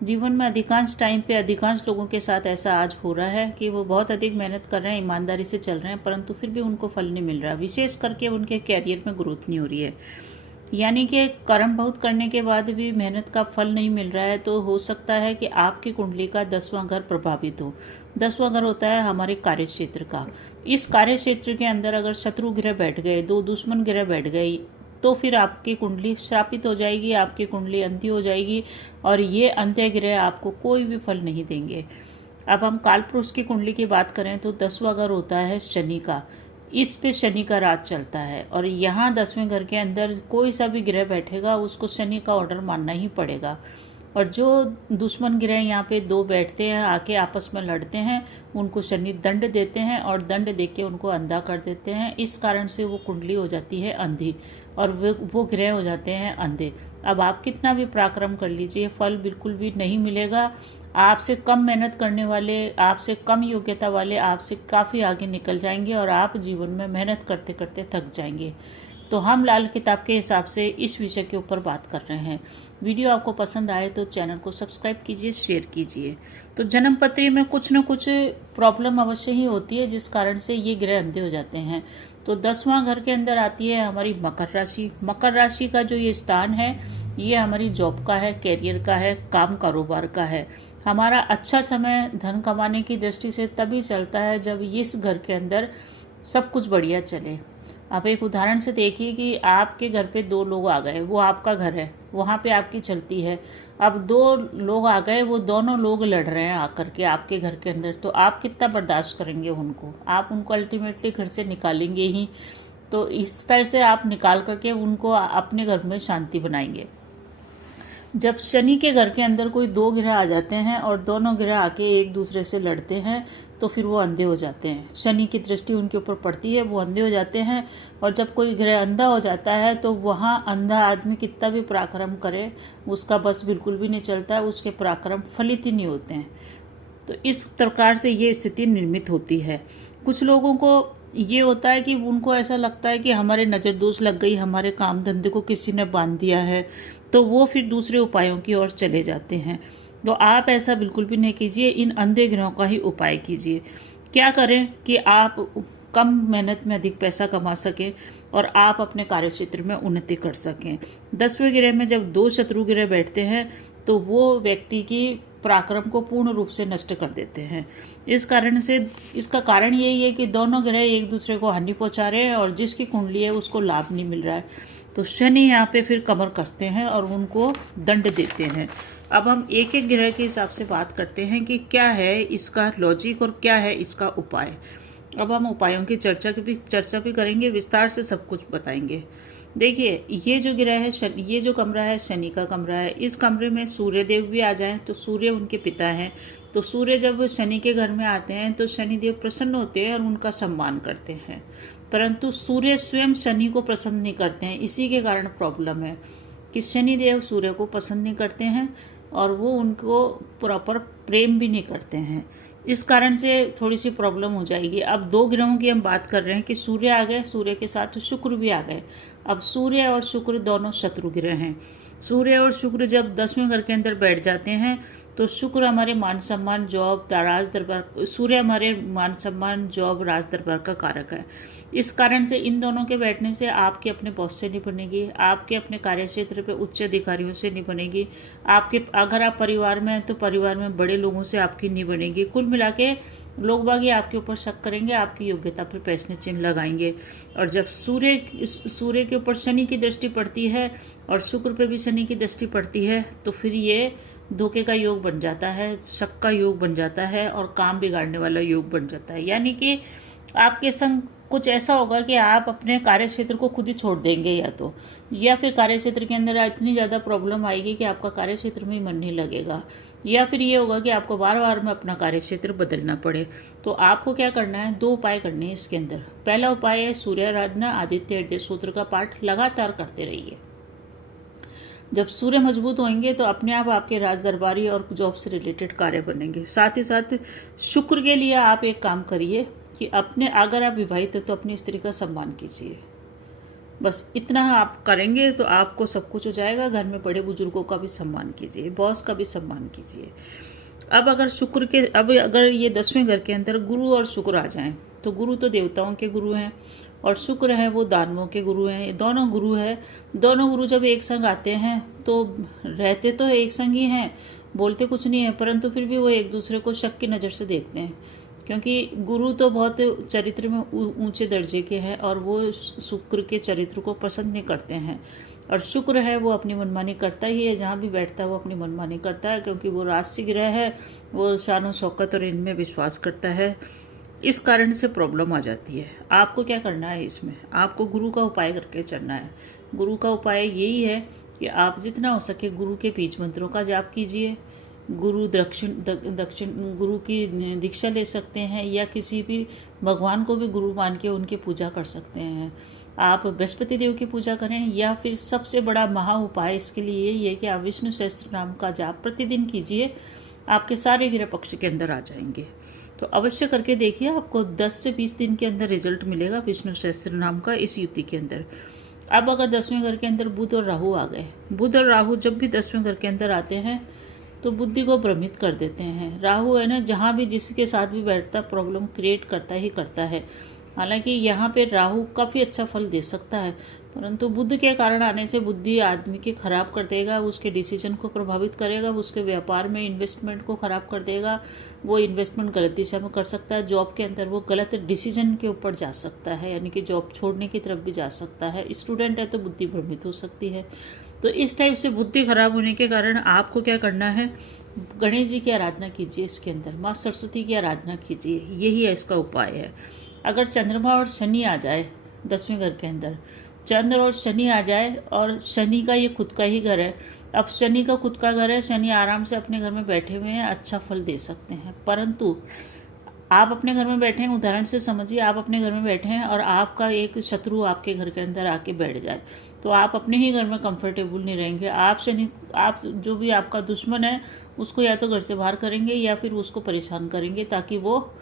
जीवन में अधिकांश टाइम पे अधिकांश लोगों के साथ ऐसा आज हो रहा है कि वो बहुत अधिक मेहनत कर रहे हैं, ईमानदारी से चल रहे हैं, परंतु फिर भी उनको फल नहीं मिल रहा। विशेष करके उनके कैरियर में ग्रोथ नहीं हो रही है। यानी कि कर्म बहुत करने के बाद भी मेहनत का फल नहीं मिल रहा है। तो हो सकता है कि आपकी कुंडली का 10वां घर प्रभावित हो। 10वां घर होता है हमारे कार्य क्षेत्र का। इस कार्य क्षेत्र के अंदर अगर शत्रु ग्रह बैठ गए, 2 दुश्मन ग्रह बैठ गए, तो फिर आपकी कुंडली श्रापित हो जाएगी, आपकी कुंडली अंधी हो जाएगी और ये अंत्य ग्रह आपको कोई भी फल नहीं देंगे। अब हम कालपुरुष की कुंडली की बात करें तो 10वां घर होता है शनि का। इस पे शनि का राज चलता है और यहाँ 10वें घर के अंदर कोई सा भी ग्रह बैठेगा उसको शनि का ऑर्डर मानना ही पड़ेगा। और जो दुश्मन ग्रह यहाँ पे 2 बैठते हैं, आके आपस में लड़ते हैं, उनको शनि दंड देते हैं और दंड देके उनको अंधा कर देते हैं। इस कारण से वो कुंडली हो जाती है अंधी और वो ग्रह हो जाते हैं अंधे। अब आप कितना भी पराक्रम कर लीजिए, फल बिल्कुल भी नहीं मिलेगा। आपसे कम मेहनत करने वाले, आपसे कम योग्यता वाले आपसे काफ़ी आगे निकल जाएंगे और आप जीवन में मेहनत करते करते थक जाएंगे। तो हम लाल किताब के हिसाब से इस विषय के ऊपर बात कर रहे हैं। वीडियो आपको पसंद आए तो चैनल को सब्सक्राइब कीजिए, शेयर कीजिए। तो जन्म पत्री में कुछ न कुछ प्रॉब्लम अवश्य ही होती है जिस कारण से ये ग्रह अंधे हो जाते हैं। तो 10वां घर के अंदर आती है हमारी मकर राशि। मकर राशि का जो ये स्थान है ये हमारी जॉब का है, कैरियर का है, काम कारोबार का है। हमारा अच्छा समय धन कमाने की दृष्टि से तभी चलता है जब इस घर के अंदर सब कुछ बढ़िया चले। आप एक उदाहरण से देखिए कि आपके घर पे 2 लोग आ गए, वो आपका घर है, वहाँ पे आपकी चलती है। अब 2 लोग आ गए, वो दोनों लोग लड़ रहे हैं आकर के आपके घर के अंदर, तो आप कितना बर्दाश्त करेंगे उनको? आप उनको अल्टीमेटली घर से निकालेंगे ही। तो इस तरह से आप निकाल करके उनको अपने घर में शांति बनाएंगे। जब शनि के घर के अंदर कोई 2 ग्रह आ जाते हैं और दोनों ग्रह आके एक दूसरे से लड़ते हैं तो फिर वो अंधे हो जाते हैं। शनि की दृष्टि उनके ऊपर पड़ती है, वो अंधे हो जाते हैं। और जब कोई ग्रह अंधा हो जाता है तो वहाँ अंधा आदमी कितना भी पराक्रम करे उसका बस बिल्कुल भी नहीं चलता है, उसके पराक्रम फलित ही नहीं होते हैं। तो इस प्रकार से ये स्थिति निर्मित होती है। कुछ लोगों को ये होता है कि उनको ऐसा लगता है कि हमारे नज़र दोष लग गई, हमारे काम धंधे को किसी ने बांध दिया है, तो वो फिर दूसरे उपायों की ओर चले जाते हैं। तो आप ऐसा बिल्कुल भी नहीं कीजिए, इन अंधे ग्रहों का ही उपाय कीजिए। क्या करें कि आप कम मेहनत में अधिक पैसा कमा सकें और आप अपने कार्य क्षेत्र में उन्नति कर सकें। 10वें ग्रह में जब 2 शत्रु ग्रह बैठते हैं तो वो व्यक्ति की पराक्रम को पूर्ण रूप से नष्ट कर देते हैं। इस कारण से इसका कारण यही है कि दोनों ग्रह एक दूसरे को हानि पहुंचा रहे हैं और जिसकी कुंडली है उसको लाभ नहीं मिल रहा है। तो शनि यहाँ पे फिर कमर कसते हैं और उनको दंड देते हैं। अब हम एक एक ग्रह के हिसाब से बात करते हैं कि क्या है इसका लॉजिक और क्या है इसका उपाय। अब हम उपायों की चर्चा भी करेंगे, विस्तार से सब कुछ बताएंगे। देखिए, ये जो ग्रह है शनि, ये जो कमरा है शनि का कमरा है। इस कमरे में सूर्य देव भी आ जाएं तो सूर्य उनके पिता हैं। तो सूर्य जब शनि के घर में आते हैं तो शनि देव प्रसन्न होते हैं और उनका सम्मान करते हैं, परंतु सूर्य स्वयं शनि को पसंद नहीं करते हैं। इसी के कारण प्रॉब्लम है कि शनि देव सूर्य को पसंद नहीं करते हैं और वो उनको प्रॉपर प्रेम भी नहीं करते हैं। इस कारण से थोड़ी सी प्रॉब्लम हो जाएगी। अब 2 ग्रहों की हम बात कर रहे हैं कि सूर्य आ गए, सूर्य के साथ शुक्र भी आ गए। अब सूर्य और शुक्र दोनों शत्रु ग्रह हैं। सूर्य और शुक्र जब 10वें घर के अंदर बैठ जाते हैं तो शुक्र हमारे मान सम्मान जॉब राज दरबार, सूर्य हमारे मान सम्मान जॉब राज दरबार का कारक है। इस कारण से इन दोनों के बैठने से आपके अपने बॉस से नहीं बनेगी, आपके अपने कार्य क्षेत्र पे उच्च अधिकारियों से नहीं बनेगी, आपके अगर आप परिवार में हैं तो परिवार में बड़े लोगों से आपकी नहीं बनेगी। कुल मिला के लोग बाग ये आपके ऊपर शक करेंगे, आपकी योग्यता पर प्रश्न चिन्ह लगाएंगे। और जब सूर्य के ऊपर शनि की दृष्टि पड़ती है और शुक्र पे भी शनि की दृष्टि पड़ती है तो फिर ये धोखे का योग बन जाता है, शक का योग बन जाता है और काम बिगाड़ने वाला योग बन जाता है। यानी कि आपके संग कुछ ऐसा होगा कि आप अपने कार्य क्षेत्र को खुद ही छोड़ देंगे, या फिर कार्य क्षेत्र के अंदर इतनी ज़्यादा प्रॉब्लम आएगी कि आपका कार्य क्षेत्र में ही मन नहीं लगेगा, या फिर ये होगा कि आपको बार बार में अपना कार्य क्षेत्र बदलना पड़े। तो आपको क्या करना है, 2 उपाय करने हैं इसके अंदर। पहला उपाय है सूर्य आराधना, आदित्य हृदय सूत्र का पाठ लगातार करते रहिए। जब सूर्य मजबूत होंगे तो अपने आप आपके राज दरबारी और जॉब से रिलेटेड कार्य बनेंगे। साथ ही साथ शुक्र के लिए आप एक काम करिए कि अगर आप विवाहित हैं तो अपनी स्त्री का सम्मान कीजिए। बस इतना आप करेंगे तो आपको सब कुछ हो जाएगा। घर में बड़े बुजुर्गों का भी सम्मान कीजिए, बॉस का भी सम्मान कीजिए। अब अगर ये 10वें घर के अंदर गुरु और शुक्र आ जाएं, तो गुरु तो देवताओं के गुरु हैं और शुक्र है वो दानवों के गुरु हैं। ये दोनों गुरु है। दोनों गुरु जब एक संग आते हैं तो रहते तो एक संग ही हैं, बोलते कुछ नहीं है, परंतु फिर भी वो एक दूसरे को शक की नज़र से देखते हैं, क्योंकि गुरु तो बहुत चरित्र में ऊंचे दर्जे के हैं और वो शुक्र के चरित्र को पसंद नहीं करते हैं। और शुक्र है वो अपनी मनमानी करता ही है, जहाँ भी बैठता है वो अपनी मनमानी करता है, क्योंकि वो राजसी ग्रह है, वो शान शौकत और इनमें विश्वास करता है। इस कारण से प्रॉब्लम आ जाती है। आपको क्या करना है इसमें, आपको गुरु का उपाय करके चलना है। गुरु का उपाय यही है कि आप जितना हो सके गुरु के बीज मंत्रों का जाप कीजिए। दक्षिण गुरु की दीक्षा ले सकते हैं, या किसी भी भगवान को भी गुरु मान के उनकी पूजा कर सकते हैं। आप बृहस्पति देव की पूजा करें, या फिर सबसे बड़ा महा उपाय इसके लिए यही है कि आप विष्णु सहस्त्र नाम का जाप प्रतिदिन कीजिए। आपके सारे ग्रह पक्ष के अंदर आ जाएंगे। तो अवश्य करके देखिए, आपको 10 से 20 दिन के अंदर रिजल्ट मिलेगा विष्णु सहस्त्र नाम का इस युति के अंदर। अब अगर 10वें घर के अंदर बुध और राहु आ गए, बुध और राहु जब भी 10वें घर के अंदर आते हैं तो बुद्धि को भ्रमित कर देते हैं। राहु है ना, जहाँ भी जिसके साथ भी बैठता प्रॉब्लम क्रिएट करता ही करता है। हालांकि यहाँ पे राहु काफ़ी अच्छा फल दे सकता है, परंतु बुध के कारण आने से बुद्धि आदमी की खराब कर देगा, उसके डिसीजन को प्रभावित करेगा, उसके व्यापार में इन्वेस्टमेंट को खराब कर देगा। वो इन्वेस्टमेंट गलत दिशा में कर सकता है, जॉब के अंदर वो गलत डिसीजन के ऊपर जा सकता है, यानी कि जॉब छोड़ने की तरफ भी जा सकता है। स्टूडेंट है तो बुद्धि भ्रमित हो सकती है। तो इस टाइप से बुद्धि खराब होने के कारण आपको क्या करना है, गणेश जी की आराधना कीजिए, इसके अंदर माँ सरस्वती की आराधना कीजिए, यही है इसका उपाय है। अगर चंद्रमा और शनि आ जाए 10वें घर के अंदर, चंद्र और शनि आ जाए, और शनि का ये खुद का ही घर है, अब शनि का खुद का घर है, शनि आराम से अपने घर में बैठे हुए हैं, अच्छा फल दे सकते हैं। परंतु आप अपने घर में बैठे हैं, उदाहरण से समझिए, आप अपने घर में बैठे हैं और आपका एक शत्रु आपके घर के अंदर आके बैठ जाए, तो आप अपने ही घर में कंफर्टेबल नहीं रहेंगे। आप जो भी आपका दुश्मन है उसको या तो घर से बाहर करेंगे या फिर उसको परेशान करेंगे, ताकि वो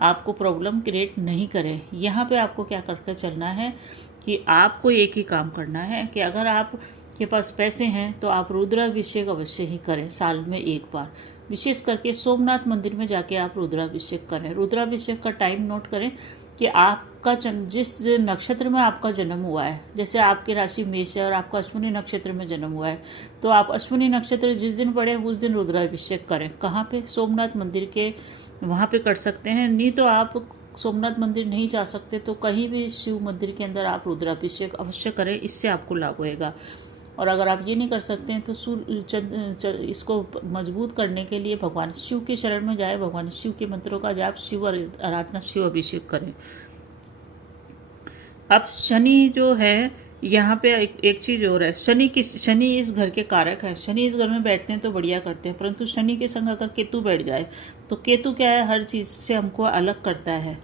आपको प्रॉब्लम क्रिएट नहीं करे। यहाँ पे आपको क्या करके चलना है कि आपको एक ही काम करना है कि अगर आप के पास पैसे हैं तो आप रुद्राभिषेक अवश्य ही करें, साल में एक बार। विशेष करके सोमनाथ मंदिर में जाके आप रुद्राभिषेक करें। रुद्राभिषेक का टाइम नोट करें कि आपका जिस नक्षत्र में आपका जन्म हुआ है, जैसे आपकी राशि मेष है और आपका अश्विनी नक्षत्र में जन्म हुआ है, तो आप अश्विनी नक्षत्र जिस दिन पड़े उस दिन रुद्राभिषेक करें। कहाँ पे, सोमनाथ मंदिर के वहाँ पे कर सकते हैं। नहीं तो आप सोमनाथ मंदिर नहीं जा सकते तो कहीं भी शिव मंदिर के अंदर आप रुद्राभिषेक अवश्य करें, इससे आपको लाभ होएगा। और अगर आप ये नहीं कर सकते हैं तो इसको मजबूत करने के लिए भगवान शिव के शरण में जाए, भगवान शिव के मंत्रों का जाप, शिव आराधना, शिव अभिषेक करें। अब शनि जो है, यहाँ पे एक चीज और है, शनि इस घर के कारक है। शनि इस घर में बैठते हैं तो बढ़िया करते हैं, परंतु शनि के संग अगर केतु बैठ जाए तो केतु क्या है, हर चीज से हमको अलग करता है।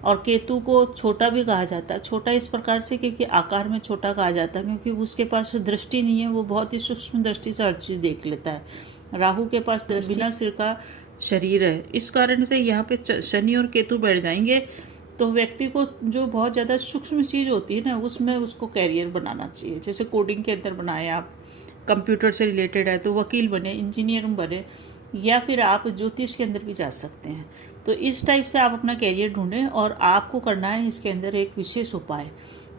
और केतु को छोटा भी कहा जाता है। छोटा इस प्रकार से क्योंकि आकार में छोटा कहा जाता है, क्योंकि उसके पास दृष्टि नहीं है, वो बहुत ही सूक्ष्म दृष्टि से हर चीज देख लेता है। राहु के पास बिना सिर का शरीर है, इस कारण से यहाँ पे शनि और केतु बैठ जाएंगे तो व्यक्ति को जो बहुत ज़्यादा सूक्ष्म चीज़ होती है ना, उसमें उसको कैरियर बनाना चाहिए। जैसे कोडिंग के अंदर बनाए आप, कंप्यूटर से रिलेटेड है तो वकील बने, इंजीनियर बने, या फिर आप ज्योतिष के अंदर भी जा सकते हैं। तो इस टाइप से आप अपना कैरियर ढूंढें। और आपको करना है इसके अंदर एक विशेष उपाय,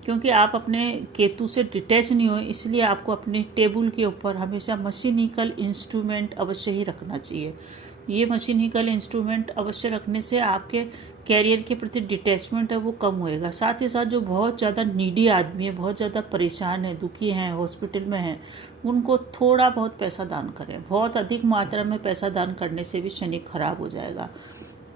क्योंकि आप अपने केतु से डिटैच नहीं हो, इसलिए आपको अपने टेबल के ऊपर हमेशा मशीनिकल इंस्ट्रूमेंट अवश्य ही रखना चाहिए। ये मशीनिकल इंस्ट्रूमेंट अवश्य रखने से आपके कैरियर के प्रति डिटैचमेंट है वो कम होएगा। साथ ही साथ जो बहुत ज़्यादा नीडी आदमी है, बहुत ज़्यादा परेशान है, दुखी हैं, हॉस्पिटल में हैं, उनको थोड़ा बहुत पैसा दान करें। बहुत अधिक मात्रा में पैसा दान करने से भी शनि खराब हो जाएगा।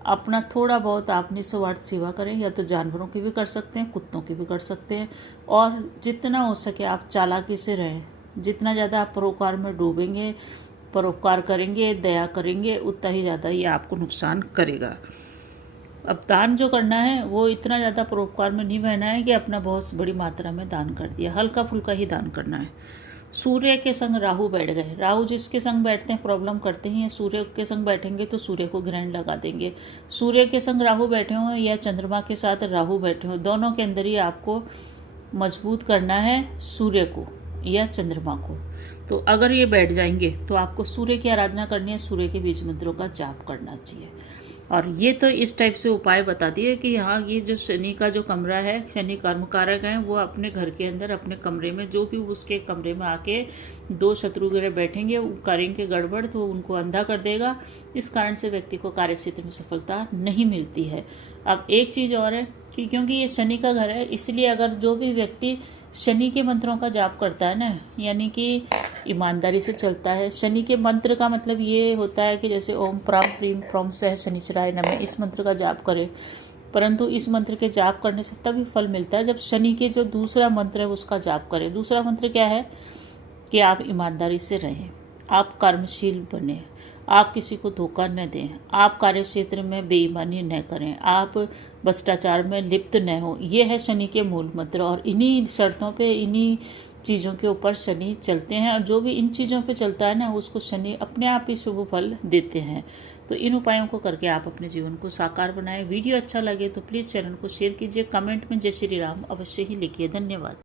अपना थोड़ा बहुत आप निस्वार्थ सेवा करें, या तो जानवरों की भी कर सकते हैं, कुत्तों की भी कर सकते हैं। और जितना हो सके आप चालाकी से रहें। जितना ज़्यादा आप परोपकार में डूबेंगे, परोपकार करेंगे, दया करेंगे, उतना ही ज़्यादा ये आपको नुकसान करेगा। अब दान जो करना है वो इतना ज़्यादा परोपकार में नहीं बहना है कि अपना बहुत बड़ी मात्रा में दान कर दिया, हल्का फुल्का ही दान करना है। सूर्य के संग राहु बैठ गए, राहु जिसके संग बैठते हैं प्रॉब्लम करते ही हैं। सूर्य के संग बैठेंगे तो सूर्य को ग्रहण लगा देंगे। सूर्य के संग राहु बैठे हों या चंद्रमा के साथ राहु बैठे हों, दोनों के अंदर ही आपको मजबूत करना है सूर्य को या चंद्रमा को। तो अगर ये बैठ जाएंगे तो आपको सूर्य की आराधना करनी है, सूर्य के बीज मंत्रों का जाप करना चाहिए। और ये तो इस टाइप से उपाय बता दिए कि यहाँ ये जो शनि का जो कमरा है, शनि कर्म कारक है, वो अपने घर के अंदर अपने कमरे में जो भी उसके कमरे में आके दो शत्रु ग्रह बैठेंगे, करेंगे गड़बड़ तो उनको अंधा कर देगा। इस कारण से व्यक्ति को कार्य क्षेत्र में सफलता नहीं मिलती है। अब एक चीज़ और है कि क्योंकि ये शनि का घर है, इसलिए अगर जो भी व्यक्ति शनि के मंत्रों का जाप करता है ना, यानी कि ईमानदारी से चलता है। शनि के मंत्र का मतलब ये होता है कि जैसे ओम प्राम प्रीम प्रोम सह शनिचराय नमः, इस मंत्र का जाप करें। परंतु इस मंत्र के जाप करने से तभी फल मिलता है जब शनि के जो दूसरा मंत्र है उसका जाप करें। दूसरा मंत्र क्या है कि आप ईमानदारी से रहें, आप कर्मशील बने, आप किसी को धोखा न दें, आप कार्य क्षेत्र में बेईमानी न करें, आप भ्रष्टाचार में लिप्त न हो। ये है शनि के मूल मंत्र। और इन्हीं शर्तों पे, इन्हीं चीज़ों के ऊपर शनि चलते हैं, और जो भी इन चीज़ों पे चलता है ना, उसको शनि अपने आप ही शुभ फल देते हैं। तो इन उपायों को करके आप अपने जीवन को साकार बनाएं। वीडियो अच्छा लगे तो प्लीज़ चैनल को शेयर कीजिए, कमेंट में जय श्री राम अवश्य ही लिखिए। धन्यवाद।